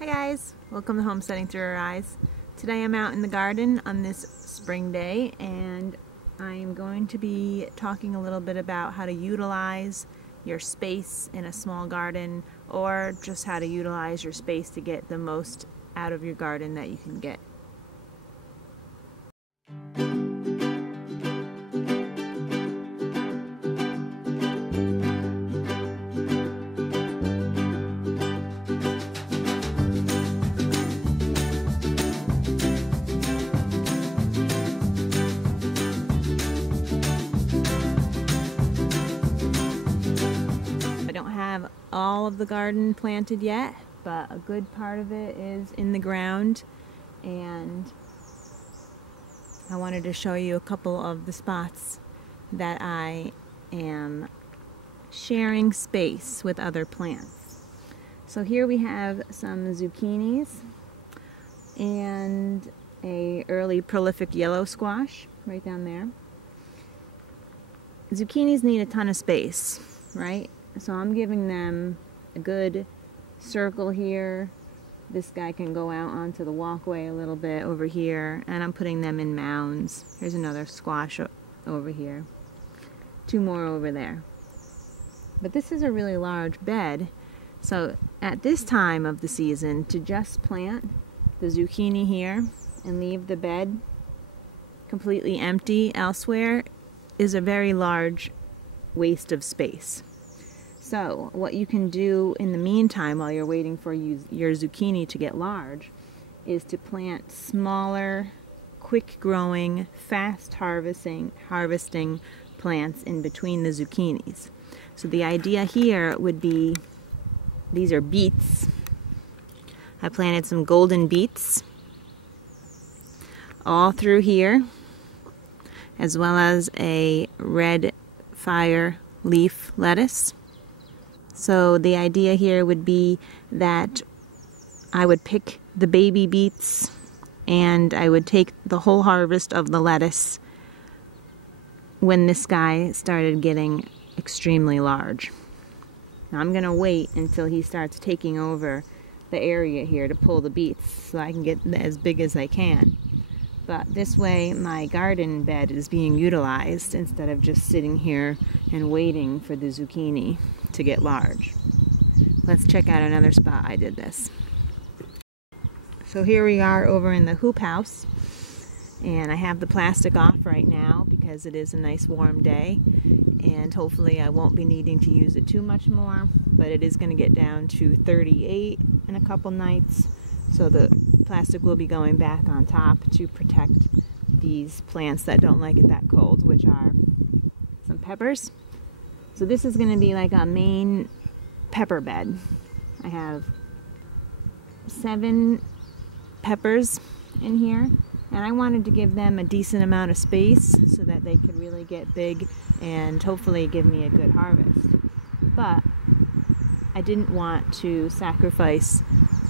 Hi guys, welcome to Homesteading Through Our Eyes. Today I'm out in the garden on this spring day and I am going to be talking a little bit about how to utilize your space in a small garden, or just how to utilize your space to get the most out of your garden that you can get. All of the garden planted yet, but a good part of it is in the ground, and I wanted to show you a couple of the spots that I am sharing space with other plants. So here we have some zucchinis and a early prolific yellow squash right down there. Zucchinis need a ton of space, right? So I'm giving them a good circle here. This guy can go out onto the walkway a little bit over here, and I'm putting them in mounds. Here's another squash over here. Two more over there. But this is a really large bed, so at this time of the season, to just plant the zucchini here and leave the bed completely empty elsewhere is a very large waste of space. So what you can do in the meantime while you're waiting for your zucchini to get large is to plant smaller, quick growing, fast harvesting plants in between the zucchinis. So the idea here would be, these are beets. I planted some golden beets all through here, as well as a red fire leaf lettuce. So the idea here would be that I would pick the baby beets and I would take the whole harvest of the lettuce when this guy started getting extremely large. Now I'm going to wait until he starts taking over the area here to pull the beets so I can get as big as I can. But this way my garden bed is being utilized instead of just sitting here and waiting for the zucchini to get large. Let's check out another spot I did this. So here we are over in the hoop house, and I have the plastic off right now because it is a nice warm day, and hopefully I won't be needing to use it too much more, but it is going to get down to 38 in a couple nights, so the plastic will be going back on top to protect these plants that don't like it that cold, which are some peppers. So this is going to be like a main pepper bed. I have 7 peppers in here, and I wanted to give them a decent amount of space so that they could really get big and hopefully give me a good harvest. But I didn't want to sacrifice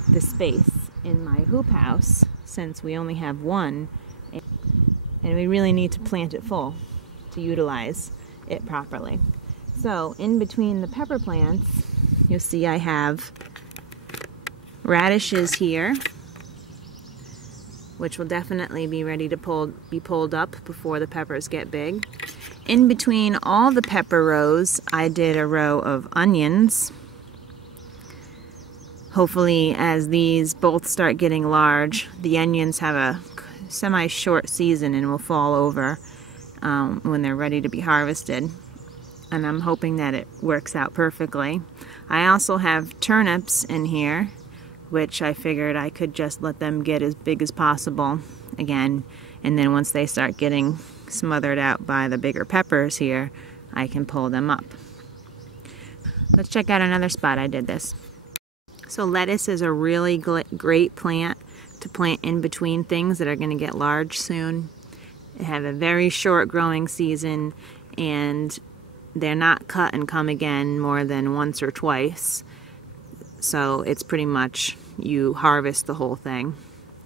the space in my hoop house since we only have one, and we really need to plant it full to utilize it properly. So in between the pepper plants, you'll see I have radishes here, which will definitely be ready to be pulled up before the peppers get big. In between all the pepper rows, I did a row of onions. Hopefully, as these both start getting large, the onions have a semi-short season and will fall over when they're ready to be harvested. And I'm hoping that it works out perfectly. I also have turnips in here, which I figured I could just let them get as big as possible again, and then once they start getting smothered out by the bigger peppers here, I can pull them up. Let's check out another spot I did this. So lettuce is a really great plant to plant in between things that are going to get large soon. They have a very short growing season, and they're not cut and come again more than once or twice. So it's pretty much you harvest the whole thing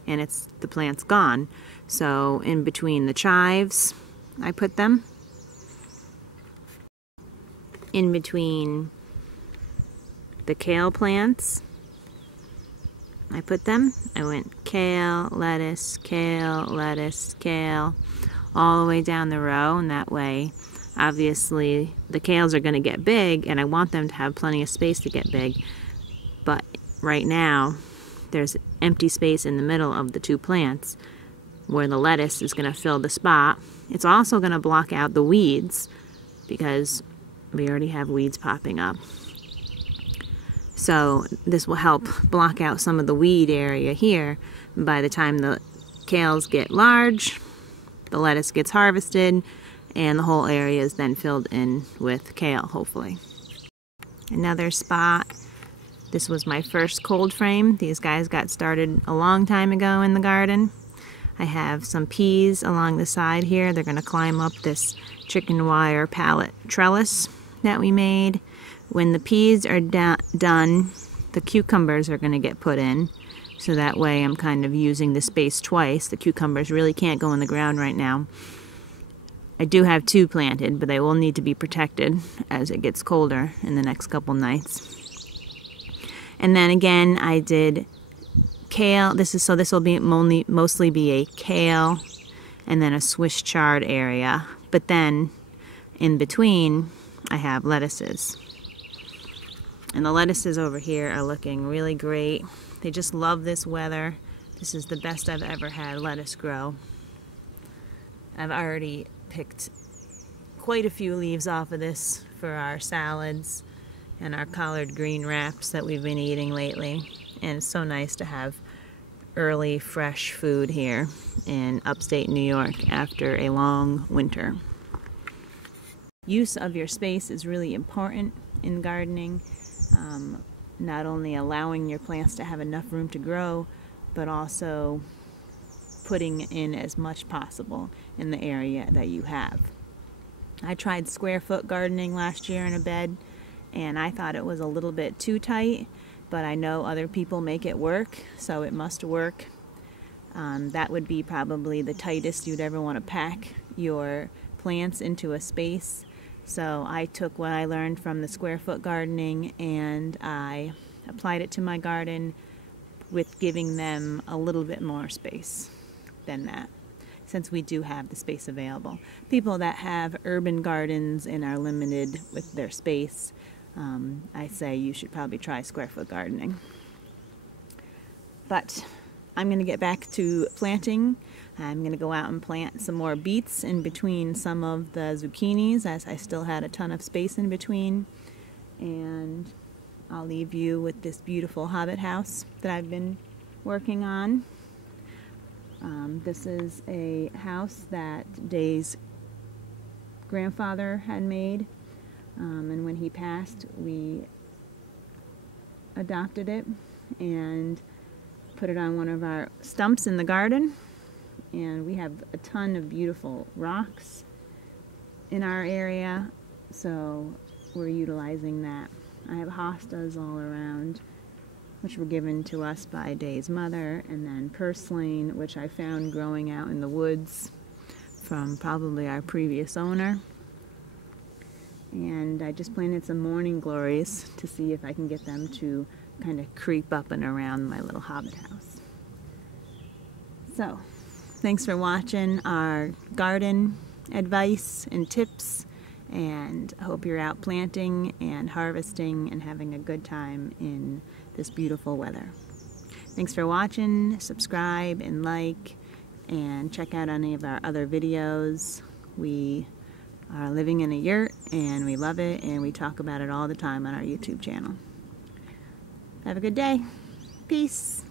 and the plant's gone. So in between the chives, I put them. In between the kale plants, I put them. I went kale, lettuce, kale, lettuce, kale, all the way down the row, and that way obviously the kales are going to get big, and I want them to have plenty of space to get big, but right now there's empty space in the middle of the two plants where the lettuce is going to fill the spot. It's also going to block out the weeds because we already have weeds popping up. So this will help block out some of the weed area here. By the time the kales get large, the lettuce gets harvested, and the whole area is then filled in with kale, hopefully. Another spot. This was my first cold frame. These guys got started a long time ago in the garden. I have some peas along the side here. They're going to climb up this chicken wire pallet trellis that we made. When the peas are done, the cucumbers are going to get put in. So that way I'm kind of using the space twice. The cucumbers really can't go in the ground right now. I do have 2 planted, but they will need to be protected as it gets colder in the next couple nights. And then again, I did kale. This will be mostly be a kale and then a Swiss chard area. But then in between, I have lettuces. And the lettuces over here are looking really great. They just love this weather. This is the best I've ever had lettuce grow. I've already picked quite a few leaves off of this for our salads and our collard green wraps that we've been eating lately. And it's so nice to have early fresh food here in upstate New York after a long winter. Use of your space is really important in gardening. Not only allowing your plants to have enough room to grow, but also putting in as much possible in the area that you have. I tried square foot gardening last year in a bed, and I thought it was a little bit too tight, but I know other people make it work, so it must work. That would be probably the tightest you'd ever want to pack your plants into a space. So I took what I learned from the square foot gardening and I applied it to my garden with giving them a little bit more space than that, since we do have the space available. People that have urban gardens and are limited with their space, I say you should probably try square foot gardening. But I'm going to get back to planting. I'm going to go out and plant some more beets in between some of the zucchinis, as I still had a ton of space in between. And I'll leave you with this beautiful hobbit house that I've been working on. This is a house that Day's grandfather had made, and when he passed, we adopted it and put it on one of our stumps in the garden. And we have a ton of beautiful rocks in our area, so we're utilizing that. I have hostas all around, which were given to us by Day's mother, and then purslane, which I found growing out in the woods from probably our previous owner. And I just planted some morning glories to see if I can get them to kind of creep up and around my little hobbit house. So, thanks for watching our garden advice and tips, and I hope you're out planting and harvesting and having a good time in this beautiful weather. Thanks for watching. Subscribe and like, and check out any of our other videos. We are living in a yurt and we love it, and we talk about it all the time on our YouTube channel. Have a good day. Peace.